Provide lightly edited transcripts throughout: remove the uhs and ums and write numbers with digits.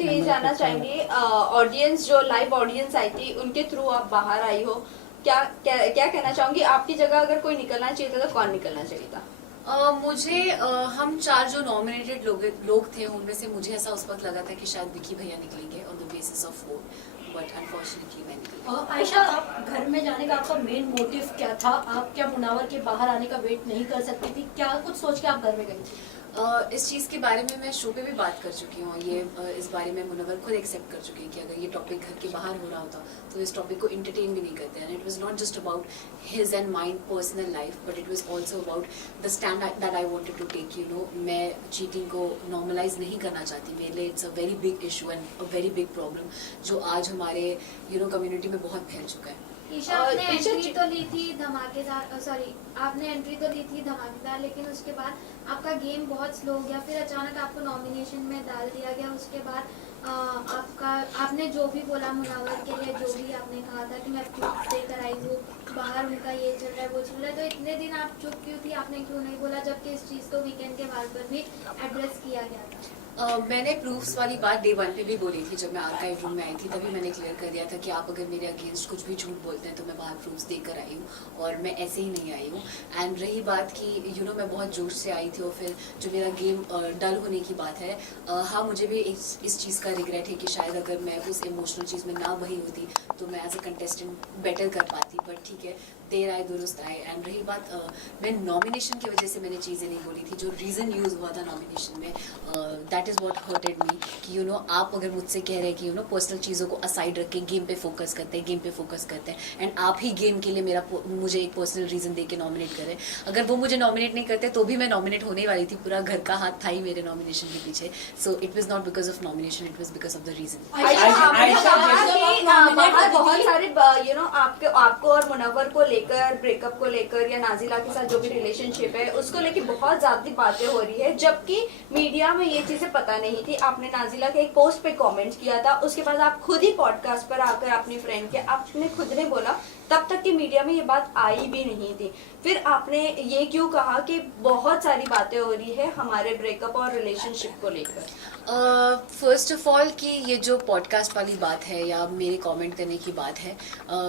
तो ये जानना चाहेंगे, ऑडियंस जो लाइव ऑडियंस आई थी उनके थ्रू आप बाहर आई हो, क्या कहना चाहूंगी? आपकी जगह अगर कोई निकलना चाहिए था तो कौन निकलना चाहिए था? मुझे हम 4 जो नॉमिनेटेड लोग थे उनमें से मुझे ऐसा उस वक्त लगा था कि शायद विकी भैया निकलेंगे on the basis of vote, but unfortunately मैं निकली। आयशा, आप घर में जाने का आपका मेन मोटिव क्या था? आप क्या मुनावर के बाहर आने का वेट नहीं कर सकती थी? क्या कुछ सोच के आप घर में गई थी? इस चीज़ के बारे में मैं शो पे भी बात कर चुकी हूँ। ये इस बारे में मुनव्वर खुद एक्सेप्ट कर चुकी है कि अगर ये टॉपिक घर के बाहर हो रहा होता तो इस टॉपिक को इंटरटेन भी नहीं करते। And it was not just about his and mind personal life, but it was also about the stand that I wanted to take. You know, मैं चीटिंग को नॉर्मलाइज नहीं करना चाहती। मेरे लिए it's a very big issue and a very big problem जो आज हमारे कम्युनिटी में बहुत फैल चुका है। ईशा, आपने एंट्री तो ली थी धमाकेदार, सॉरी आपने एंट्री तो ली थी धमाकेदार, लेकिन उसके बाद आपका गेम बहुत स्लो हो गया, फिर अचानक आपको नॉमिनेशन में डाल दिया गया। उसके बाद आपने जो भी बोला मुनावर के लिए, जो भी आपने कहा था कि मैं प्रूफ देकर आई हूँ, बाहर उनका ये चल रहा है वो चल रहा है, तो इतने दिन आप चुप क्यों थी? आपने क्यों नहीं बोला, जबकि इस चीज़ को वीकेंड के बाद पर भी एड्रेस किया गया था? मैंने प्रूफ्स वाली बात डे 1 पे भी बोली थी। जब मैं आर्काइव रूम में आई थी तभी मैंने क्लियर कर दिया था कि आप अगर मेरे अगेंस्ट कुछ भी झूठ बोलते हैं तो मैं बाहर प्रूफ्स देकर आई हूँ और मैं ऐसे ही नहीं आई हूँ। एंड रही बात कि मैं बहुत जोश से आई थी और फिर जो मेरा गेम डल होने की बात है, हाँ मुझे भी इस चीज़ का रिग्रेट है कि शायद अगर मैं उस इमोशनल चीज़ में ना बही होती तो मैं एज ए कंटेस्टेंट बेटर कर पाती। बट ठीक है, देर आए दुरुस्त आए। एंड रही बात, मैं नॉमिनेशन की वजह से मैंने चीज़ें नहीं बोली थी। जो रीज़न यूज़ हुआ था नॉमिनेशन में, दैट इज़ व्हाट हर्टेड मी कि आप अगर मुझसे कह रहे हैं कि पर्सनल चीज़ों को असाइड रख के गेम पे फोकस करते हैं एंड आप ही गेम के लिए मुझे एक पर्सनल रीज़न दे के नॉमिनेट करें। अगर वो मुझे नॉमिनेट नहीं करते तो भी मैं नॉमिनेट होने वाली थी। पूरा घर का हाथ था ही मेरे नॉमिनेशन के पीछे। So it was not because of nomination, it was because of the reason. बहुत सारे आपको और मुनव्वर को लेकर, ब्रेकअप को लेकर या नाजिला के साथ जो भी रिलेशनशिप है उसको लेकर बहुत ज्यादा बातें हो रही है, जबकि मीडिया में ये चीजें पता नहीं थी। आपने नाजिला के एक पोस्ट पे कमेंट किया था, उसके बाद आप खुद ही पॉडकास्ट पर आकर अपनी फ्रेंड के आपने खुद ने बोला तब तक कि मीडिया में ये बात आई भी नहीं थी। फिर आपने ये क्यों कहा कि बहुत सारी बातें हो रही है हमारे ब्रेकअप और रिलेशनशिप को लेकर? फर्स्ट ऑफ ऑल कि ये जो पॉडकास्ट वाली बात है या मेरे कमेंट करने की बात है,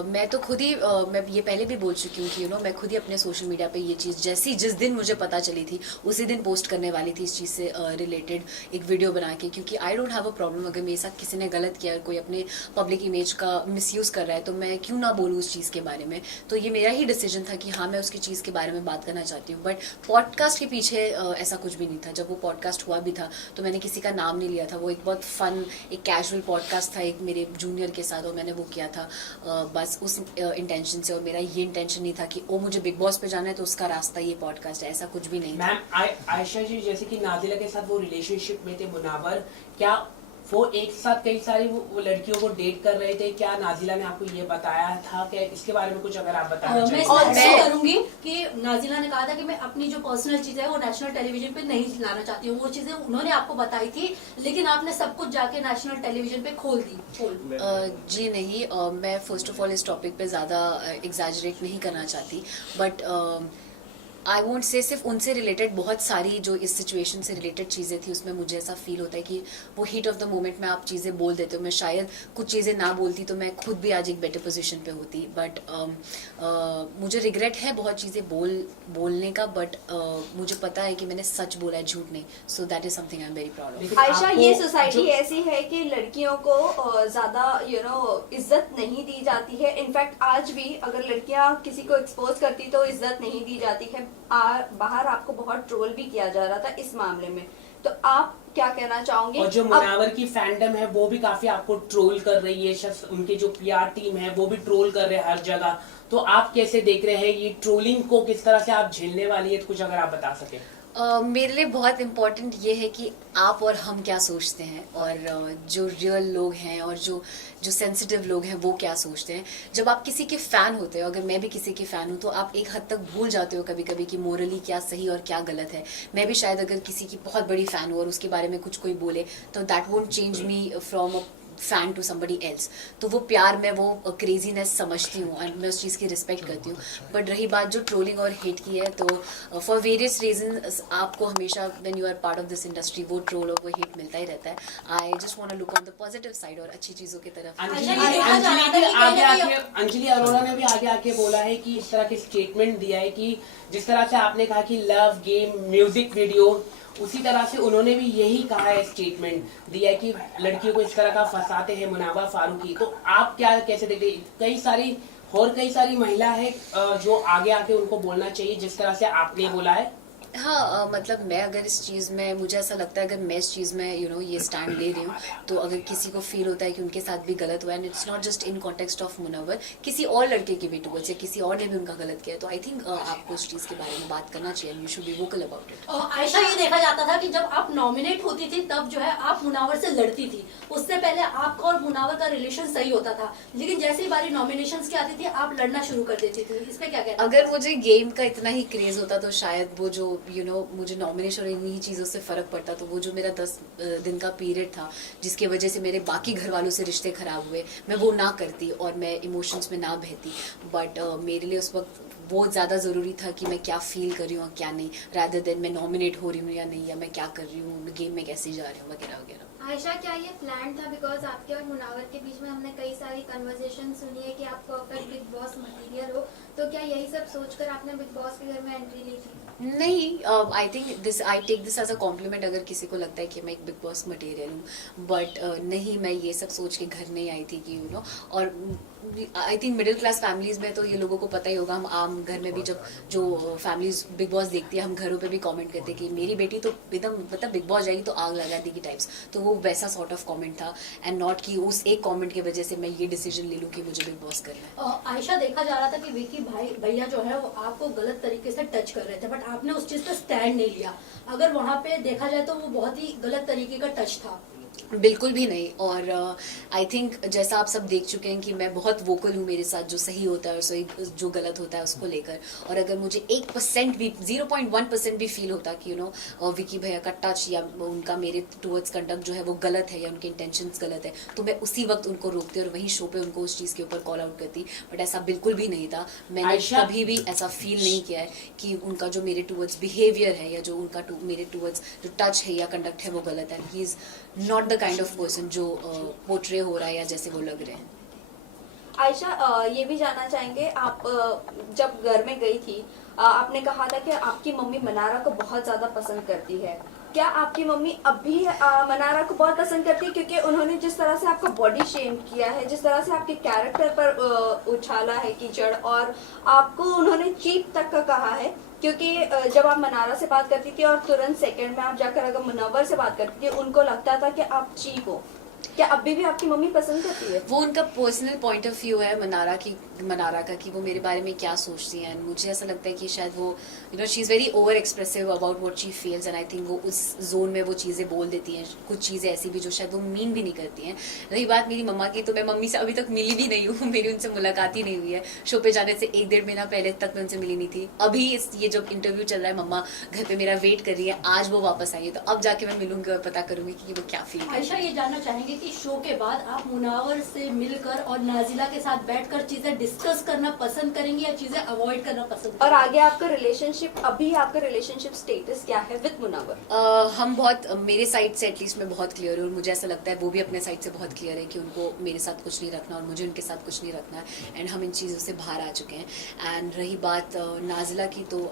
मैं तो खुद ही मैं ये पहले भी बोल चुकी हूँ कि मैं खुद ही अपने सोशल मीडिया पे ये चीज़ जिस दिन मुझे पता चली थी उसी दिन पोस्ट करने वाली थी इस चीज़ से रिलेटेड एक वीडियो बना के। क्योंकि I don't have a problem अगर मेरे साथ किसी ने गलत किया, कोई अपने पब्लिक इमेज का मिसयूज़ कर रहा है तो मैं क्यों ना बोलूँ उस चीज़ के बारे में। तो ये मेरा ही डिसीजन था कि हाँ मैं उसकी चीज़ के बारे में बात करना चाहती हूँ। बट पॉडकास्ट के पीछे ऐसा कुछ भी नहीं था। जब वो पॉडकास्ट हुआ भी था तो मैंने किसी का नाम नहीं लिया था। वो एक बहुत फन, एक कैजुअल पॉडकास्ट था एक मेरे जूनियर के साथ और मैंने वो किया था बस उस इंटेंशन से। और मेरा ये इंटेंशन नहीं था कि मुझे बिग बॉस पे जाना है तो उसका रास्ता ये पॉडकास्ट है, ऐसा कुछ भी नहीं। मैम आयशा जी, जैसे कि नाजिला के साथ वो रिलेशनशिप में थे मुनावर, क्या वो एक साथ कई सारी वो लड़कियों को डेट कर रहे थे? क्या नाजिला ने आपको ये बताया था? क्या इसके बारे में कुछ अगर आप बताना चाहें? मैं करूंगी कि नाजिला ने कहा था कि मैं अपनी जो पर्सनल चीजें है वो नेशनल टेलीविजन पे नहीं लाना चाहती हूँ। वो चीजें उन्होंने आपको बताई थी, लेकिन आपने सब कुछ जाके नेशनल टेलीविजन पे खोल दी। जी नहीं, मैं फर्स्ट ऑफ ऑल इस टॉपिक पे ज़्यादा एग्जैजरेट नहीं करना चाहती। बट आई वोंट से सिर्फ उनसे रिलेटेड बहुत सारी जो इस सिचुएशन से रिलेटेड चीज़ें थी उसमें मुझे ऐसा फील होता है कि वो हीट ऑफ द मोमेंट में आप चीज़ें बोल देते हो। मैं शायद कुछ चीज़ें ना बोलती तो मैं खुद भी आज एक बेटर पोजीशन पे होती। बट मुझे रिग्रेट है बहुत चीज़ें बोलने का। बट मुझे पता है कि मैंने सच बोला है, झूठ नहीं। So that is something I am very proud of. Ayesha, ये सोसाइटी ऐसी है कि लड़कियों को ज्यादा इज्जत नहीं दी जाती है। इनफैक्ट आज भी अगर लड़कियां किसी को एक्सपोज करती तो इज्जत नहीं दी जाती है। बाहर आपको बहुत ट्रोल भी किया जा रहा था इस मामले में, तो आप क्या कहना चाहोगे? और जो मुनावर की फैंडम है वो भी काफी आपको ट्रोल कर रही है, उनकी जो पीआर टीम है वो भी ट्रोल कर रहे हैं हर जगह। तो आप कैसे देख रहे हैं ये ट्रोलिंग को, किस तरह से आप झेलने वाली है? कुछ अगर आप बता सके। मेरे लिए बहुत इम्पोर्टेंट ये है कि आप और हम क्या सोचते हैं और जो रियल लोग हैं और जो सेंसिटिव लोग हैं वो क्या सोचते हैं। जब आप किसी के फ़ैन होते हो, अगर मैं भी किसी की फ़ैन हूँ, तो आप एक हद तक भूल जाते हो कभी कभी कि मोरली क्या सही और क्या गलत है। मैं भी शायद अगर किसी की बहुत बड़ी फ़ैन हूँ और उसके बारे में कुछ कोई बोले तो that won't change me fan to somebody else, तो वो प्यार में वो क्रेजीनेस समझती हूँ एंड मैं उस चीज़ की रिस्पेक्ट करती हूँ. बट रही बात जो ट्रोलिंग और हेट की है, तो फॉर वेरियस रीजन आपको हमेशा when you are part of this industry वो ट्रोल और वो हेट मिलता ही रहता है. I just want to look on the positive side और अच्छी चीज़ों की तरफ. अंजलि अरोड़ा ने भी आगे आके बोला है कि इस तरह के स्टेटमेंट दिया है कि जिस तरह से आपने कहा कि लव गेम म्यूजिक वीडियो, उसी तरह से उन्होंने भी यही कहा है, स्टेटमेंट दिया है कि लड़कियों को इस तरह का फंसाते हैं मुनावा फारूकी. तो आप क्या कैसे देखते हैं? कई सारी महिला है जो आगे आके उनको बोलना चाहिए जिस तरह से आपने बोला है. हाँ, मतलब मैं अगर इस चीज़ में, मुझे ऐसा लगता है अगर मैं इस चीज़ में ये स्टैंड ले रही हूँ, तो अगर किसी को फील होता है कि उनके साथ भी गलत हुआ है, and it's not just in context of Munawar, किसी और लड़के के भी टूवर्ड्स या किसी और ने भी उनका गलत किया, तो आई थिंक आपको उस चीज़ के बारे में बात करना चाहिए. You should be vocal about it. Ayesha, ये देखा जाता था कि जब आप नॉमिनेट होती थी तब जो है आप मुनावर से लड़ती थी. उससे पहले आपका और मुनावर का रिलेशन सही होता था, लेकिन जैसे ही बारी नॉमिनेशंस की आती थी आप लड़ना शुरू कर देती थी. इस पे क्या कहते हैं? अगर मुझे गेम का इतना ही क्रेज होता तो शायद वो जो मुझे नॉमिनेशन और इन्हीं चीज़ों से फ़र्क पड़ता, तो वो जो मेरा 10 दिन का पीरियड था जिसकी वजह से मेरे बाकी घर वालों से रिश्ते ख़राब हुए, मैं वो ना करती और मैं इमोशंस में ना बहती. बट मेरे लिए उस वक्त बहुत ज़्यादा ज़रूरी था कि मैं क्या फील कर रही हूँ और क्या नहीं, रादर देन मैं नॉमिनेट हो रही हूँ या नहीं, या मैं क्या कर रही हूँ, गेम में कैसे जा रही हूँ वगैरह वगैरह. आयशा, क्या ये प्लान था? बिकॉज आपके और मुनावर के बीच में हमने कई सारी कन्वर्सेशन सुनी है कि आप परफेक्ट बिग बॉस मटीरियल हो, तो क्या यही सब सोचकर आपने बिग बॉस के घर में एंट्री ली थी? नहीं, I think I take this as a compliment अगर किसी को लगता है कि मैं एक बिग बॉस मटेरियल हूँ. बट नहीं, मैं ये सब सोच के घर नहीं आई थी कि और I think middle class families में तो ये लोगों को पता ही होगा. हम आम घर में भी जब जो फैमिलीज बिग बॉस देखती है, हम घरों पे भी कमेंट करते हैं कि मेरी बेटी तो एकदम मतलब बिग बॉस जाएगी तो आग लगा देगी टाइप्स. तो वो वैसा सॉर्ट ऑफ कमेंट था, एंड नॉट कि उस एक कमेंट की वजह से मैं ये डिसीजन ले लूँ कि मुझे बिग बॉस करना है. आयशा, देखा जा रहा था कि विकी भैया जो है वो आपको गलत तरीके से टच कर रहे थे, बट आपने उस चीज पे स्टैंड नहीं लिया. अगर वहाँ पे देखा जाए तो वो बहुत ही गलत तरीके का टच था. बिल्कुल भी नहीं. और आई थिंक जैसा आप सब देख चुके हैं कि मैं बहुत वोकल हूँ मेरे साथ जो सही होता है और सही जो गलत होता है उसको लेकर. और अगर मुझे 1% भी 0.1% भी फील होता कि विकी भैया का टच या उनका मेरे टुवर्ड्स कंडक्ट जो है वो गलत है या उनके इंटेंशंस गलत है, तो मैं उसी वक्त उनको रोकती और वहीं शो पे उनको उस चीज़ के ऊपर कॉल आउट करती. बट ऐसा बिल्कुल भी नहीं था. मैंने कभी भी ऐसा फील नहीं किया है कि उनका जो मेरे टुवर्ड्स बिहेवियर है या जो उनका मेरे टुवर्ड्स जो टच है या कंडक्ट है वो गलत है. He is not the kind of person जो पोर्ट्रे हो रहा है या जैसे वो लग रहे हैं. आयशा, ये भी जानना चाहेंगे, आप जब घर में गई थी, आपने कहा था कि आपकी मम्मी मनारा को बहुत ज्यादा पसंद करती है. क्या आपकी मम्मी अब भी मनारा को बहुत पसंद करती है? क्योंकि उन्होंने जिस तरह से आपका बॉडी शेम किया है, जिस तरह से आपके कैरेक्टर पर उछाला है कीचड़, और आपको उन्होंने चीप तक का कहा है. क्योंकि जब आप मनारा से बात करती थी और तुरंत सेकंड में आप जाकर अगर मुनव्वर से बात करती थी, उनको लगता था कि आप चीप हो. क्या अभी भी आपकी मम्मी पसंद करती है? वो उनका पर्सनल पॉइंट ऑफ व्यू है मनारा का कि वो मेरे बारे में क्या सोचती हैं. मुझे ऐसा लगता है कि शायद वो she is very over expressive about what she feels, and I think वो उस जोन में वो चीज़ें बोल देती हैं. कुछ चीज़ें ऐसी भी जो शायद वो मीन भी नहीं करती हैं. रही बात मेरी मम्मा की, तो मैं मम्मी से अभी तक मिली भी नहीं हूँ. मेरी उनसे मुलाकात ही नहीं हुई है. शो पे जाने से 1-1.5 महीना पहले तक मैं उनसे मिली नहीं थी. अभी ये जब इंटरव्यू चल रहा है, मम्मा घर पे मेरा वेट कर रही है. आज वो वापस आई है, तो अब जाके मैं मिलूंगी और पता करूंगी कि वो क्या फील. आयशा, ये जानना चाहेंगे कि शो के बाद आप मुनावर से मिलकर और नाजिला के साथ बैठकर चीजें डिस्कस करना पसंद करेंगे या चीजें अवॉइड करना पसंद करेंगे? और आगे आपका रिलेशनशिप स्टेटस क्या है विद मुनव्वर? हम बहुत, मेरे साइड से एटलीस्ट मैं बहुत क्लियर हूँ, और मुझे ऐसा लगता है वो भी अपने साइड से बहुत क्लियर है कि उनको मेरे साथ कुछ नहीं रखना और मुझे उनके साथ कुछ नहीं रखना है. एंड हम इन चीज़ों से बाहर आ चुके हैं. एंड रही बात नाजिला की, तो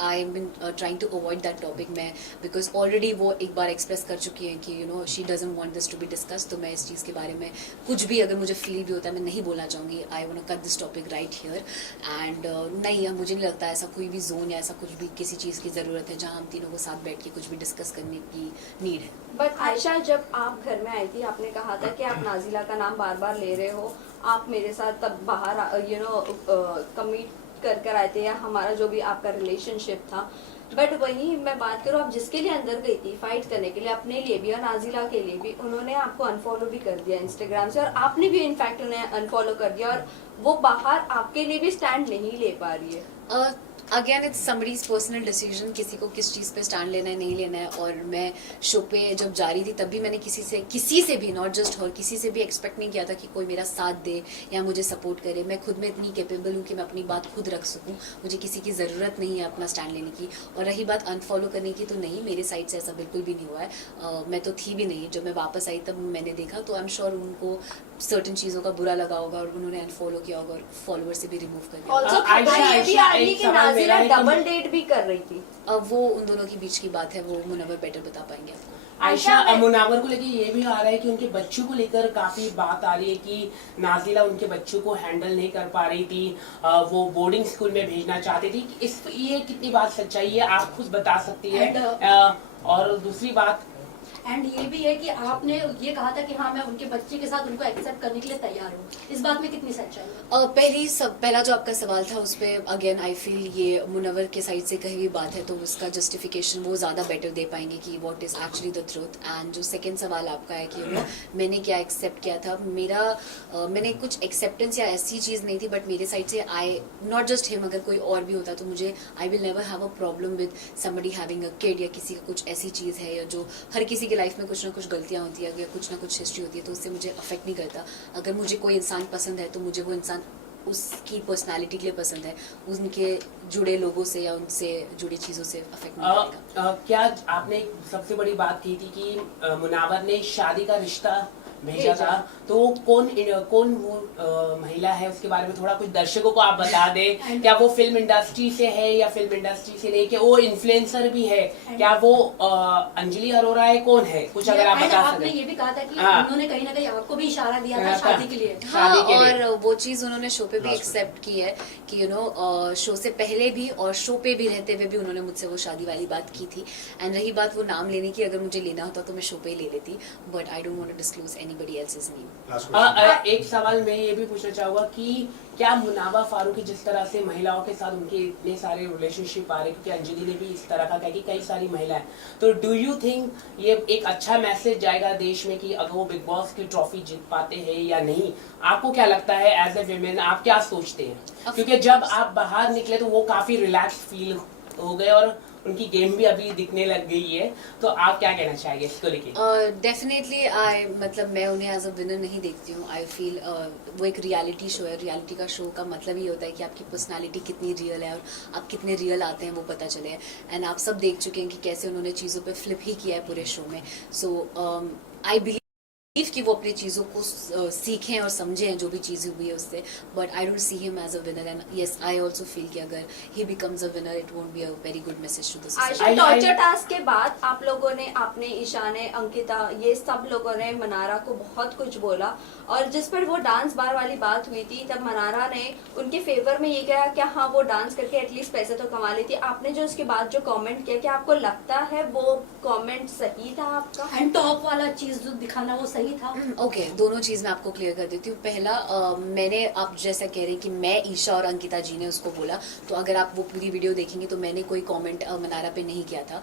I am bin trying to avoid that topic में, बिकॉज ऑलरेडी वो एक बार एक्सप्रेस कर चुकी हैं कि she doesn't want this to be discuss. तो मैं इस चीज़ के बारे में कुछ भी अगर मुझे फील भी होता है मैं नहीं बोलना चाहूँगी. I want to cut this topic right here. And नहीं, मुझे नहीं लगता ऐसा कोई भी जोन या ऐसा कुछ भी किसी चीज़ की ज़रूरत है जहाँ हम तीनों को साथ बैठ के कुछ भी डिस्कस करने की नीड है. बट आयशा, जब आप घर में आई थी, आपने कहा था कि आप नाजिला का नाम बार बार ले रहे हो. आप मेरे साथ तब बाहर कमिट कर आए थे, या हमारा जो भी आपका रिलेशनशिप था. बट वही मैं बात करूँ, आप जिसके लिए अंदर गई थी फाइट करने के लिए, अपने लिए भी और नाजिला के लिए भी, उन्होंने आपको अनफॉलो भी कर दिया इंस्टाग्राम से, और आपने भी इनफैक्ट उन्हें अनफॉलो कर दिया, और वो बाहर आपके लिए भी स्टैंड नहीं ले पा रही है. Again it's somebody's personal decision, किसी को किस चीज़ पे स्टैंड लेना है नहीं लेना है। और मैं शो पे जब जा रही थी तब भी मैंने किसी से भी, नॉट जस्ट हर, किसी से भी एक्सपेक्ट नहीं किया था कि कोई मेरा साथ दे या मुझे सपोर्ट करे। मैं खुद में इतनी कैपेबल हूँ कि मैं अपनी बात खुद रख सकूँ, मुझे किसी की ज़रूरत नहीं है अपना स्टैंड लेने की। और रही बात अनफॉलो करने की, तो नहीं, मेरे साइड से ऐसा बिल्कुल भी नहीं हुआ है। मैं तो थी भी नहीं, जब मैं वापस आई तब मैंने देखा, तो आई एम श्योर उनको सर्टन चीज़ों का बुरा लगा होगा और उन्होंने अनफॉलो किया होगा और फॉलोअर से भी रिमूव कर दिया। ऑल्सो आयशा, ये भी आयशा, आ रही एक कि सवाल नाज़िला मेरा है कि- डबल डेट भी कर रही थी। अब वो उन दोनों के बीच की बात है, वो मुनव्वर बेटर बता पाएंगे आपको। आयशा, आयशा, मुनावर को लेके ये भी आ रहा है कि उनके बच्चों को लेकर काफी बात आ रही है कि नाजिला उनके बच्चों को हैंडल नहीं कर पा रही थी, वो बोर्डिंग स्कूल में भेजना चाहती थी। ये कितनी बात सच्चाई है आप खुद बता सकती है। और दूसरी बात, एंड ये भी है कि आपने ये कहा था कि हाँ मैं उनके बच्चे के साथ उनको एक्सेप्ट करने के लिए तैयार हूँ, इस बात में कितनी सच्चाई है? पहला जो आपका सवाल था उस पर अगेन आई फील ये मुनव्वर के साइड से कही हुई बात है, तो उसका जस्टिफिकेशन वो ज़्यादा बेटर दे पाएंगे कि what is actually the truth. And जो सेकंड सवाल आपका है कि मैंने क्या एक्सेप्ट किया था, मैंने कुछ एक्सेप्टेंस या ऐसी चीज़ नहीं थी, बट मेरे साइड से आई नॉट जस्ट हिम, अगर कोई और भी होता तो मुझे I will never have a problem with somebody having a kid, या किसी का कुछ ऐसी चीज़ है या जो हर किसी की लाइफ में कुछ ना कुछ गलतियां होती है, अगर कुछ ना कुछ हिस्ट्री होती है तो उससे मुझे अफेक्ट नहीं करता। अगर मुझे कोई इंसान पसंद है तो मुझे वो इंसान उसकी पर्सनालिटी के लिए पसंद है, उनके जुड़े लोगों से या उनसे जुड़ी चीज़ों से अफेक्ट नहीं करेगा। क्या आपने एक सबसे बड़ी बात की थी कि मुनावर ने शादी का रिश्ता भेजा था, तो कौन वो महिला है, उसके बारे में थोड़ा कुछ दर्शकों को आप बता दें। क्या वो फिल्म इंडस्ट्री से है या फिल्म इंडस्ट्री से नहीं, क्या वो इन्फ्लुएंसर भी है, क्या वो अंजलि अरोरा है, कौन है, कुछ अगर आप बता आपने सकें। ये भी कहा था कि हाँ। उन्होंने कहीं ना कहीं आपको भी इशारा दिया था हाँ, शादी के लिए। हाँ, शादी के लिए। और वो चीज़ उन्होंने शो पे भी एक्सेप्ट की है कि शो से पहले भी और शो पे भी रहते हुए भी उन्होंने मुझसे वो शादी वाली बात की थी। एंड रही बात वो नाम लेने की, अगर मुझे लेना होता तो मैं शो पे ही ले लेती, but I don't want to disclose anybody else's name. एक सवाल मैं ये भी पूछना चाहूंगा कि क्या मुनावा फारूकी जिस तरह से महिलाओं के साथ उनके इतने सारे रिलेशनशिप आ रहे, क्योंकि अंजलि ने भी इस तरह का कहा कि कई सारी महिलाएं, तो डू यू थिंक ये एक अच्छा मैसेज जाएगा देश में कि अगर वो बिग बॉस की ट्रॉफी जीत पाते हैं या नहीं? आपको क्या लगता है एज ए विमेन, आप क्या सोचते हैं? क्योंकि जब आप बाहर निकले तो वो काफी रिलैक्स फील हो गए और उनकी गेम भी अभी दिखने लग गई है, तो आप क्या कहना चाहेंगे इसको लेके? डेफिनेटली मैं उन्हें एज अ विनर नहीं देखती हूँ। आई फील वो एक रियलिटी शो है, रियलिटी का शो का मतलब ही होता है कि आपकी पर्सनालिटी कितनी रियल है और आप कितने रियल आते हैं वो पता चले। एंड आप सब देख चुके हैं कि कैसे उन्होंने चीज़ों पे फ्लिप ही किया है पूरे शो में। सो आई बिलीव कि वो अपनी चीज़ों को सीखें और समझें जो भी चीज़ें हुई है उससे, but I don't see him as a winner. And yes, I also feel कि अगर he becomes a winner it won't be a very good message to the Ayesha, torture task के बाद आप लोगों ने, आपने, ईशा ने, अंकिता, ये सब लोगों ने मनारा को बहुत कुछ बोला, और जिस पर वो डांस बार वाली बात हुई थी तब मनारा ने उनके फेवर में ये कहा कि हाँ वो डांस करके एटलीस्ट पैसे तो कमा लेती। आपने जो उसके बाद जो कमेंट किया, क्या आपको लगता है वो कमेंट सही था आपका? एंड टॉप वाला चीज जो दिखाना वो सही था? ओके, दोनों चीज़ मैं आपको क्लियर कर देती हूँ। पहला, मैंने, आप जैसा कह रहे हैं कि मैं, ईशा और अंकिता जी ने उसको बोला, तो अगर आप वो पूरी वीडियो देखेंगे तो मैंने कोई कमेंट मनारा पे नहीं किया था।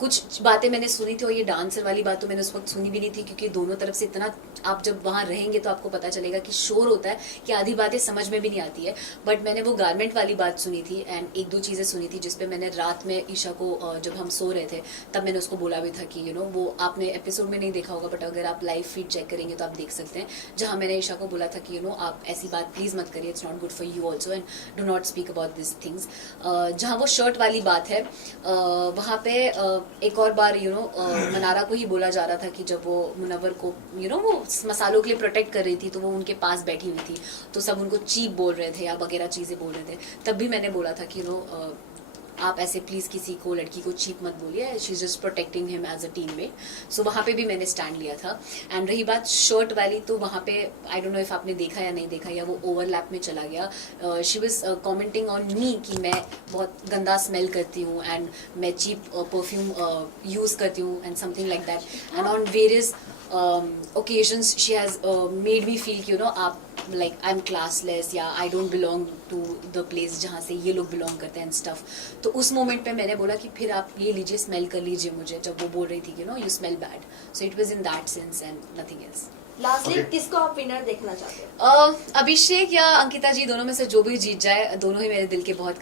कुछ बातें मैंने सुनी थी और ये डांसर वाली बात तो मैंने उस वक्त सुनी भी नहीं थी, क्योंकि दोनों तरफ से इतना, आप जब वहाँ रहेंगे तो आपको पता चलेगा कि शोर होता है कि आधी बातें समझ में भी नहीं आती है। बट मैंने वो गारमेंट वाली बात सुनी थी एंड एक दो चीज़ें सुनी थी जिसपे मैंने रात में ईशा को, जब हम सो रहे थे तब मैंने उसको बोला भी था कि वो आपने एपिसोड में नहीं देखा होगा, बट अगर आप लाइव फीड चेक करेंगे तो आप देख सकते हैं, जहाँ मैंने ईशा को बोला था कि आप ऐसी बात प्लीज़ मत करिए, it's not good for you also and do not speak about this things. जहाँ वो शर्ट वाली बात है, वहाँ पे एक और बार मनारा को ही बोला जा रहा था कि जब वो मुनव्वर को वो मसालों के लिए प्रोटेक्ट कर रही थी तो वो उनके पास बैठी हुई थी, तो सब उनको चीप बोल रहे थे या वगैरह चीज़ें बोल रहे थे। तब भी मैंने बोला था कि आप ऐसे प्लीज़ किसी को, लड़की को चीप मत बोलिए, she is just protecting him as a teammate. So वहाँ पे भी मैंने स्टैंड लिया था। एंड रही बात शर्ट वाली, तो वहाँ पे आई डोंट नो इफ आपने देखा या नहीं देखा या वो ओवरलैप में चला गया। She was commenting on me कि मैं बहुत गंदा स्मेल करती हूँ एंड मैं चीप परफ्यूम यूज़ करती हूँ and something like that. And on various occasions she has made me feel कि आप like I'm classless या I don't belong to the place जहाँ से ये लोग belong करते हैं and stuff। तो उस मोमेंट पे मैंने बोला कि फिर आप ये लीजिए, स्मेल कर लीजिए मुझे, जब वो बोल रही थी कि you smell bad। So it was in that sense and nothing else। Lastly किसको आप विनर देखना चाहते हैं? अभिषेक या अंकिता जी, दोनों में से जो भी जीत जाए, दोनों ही मेरे दिल के बहुत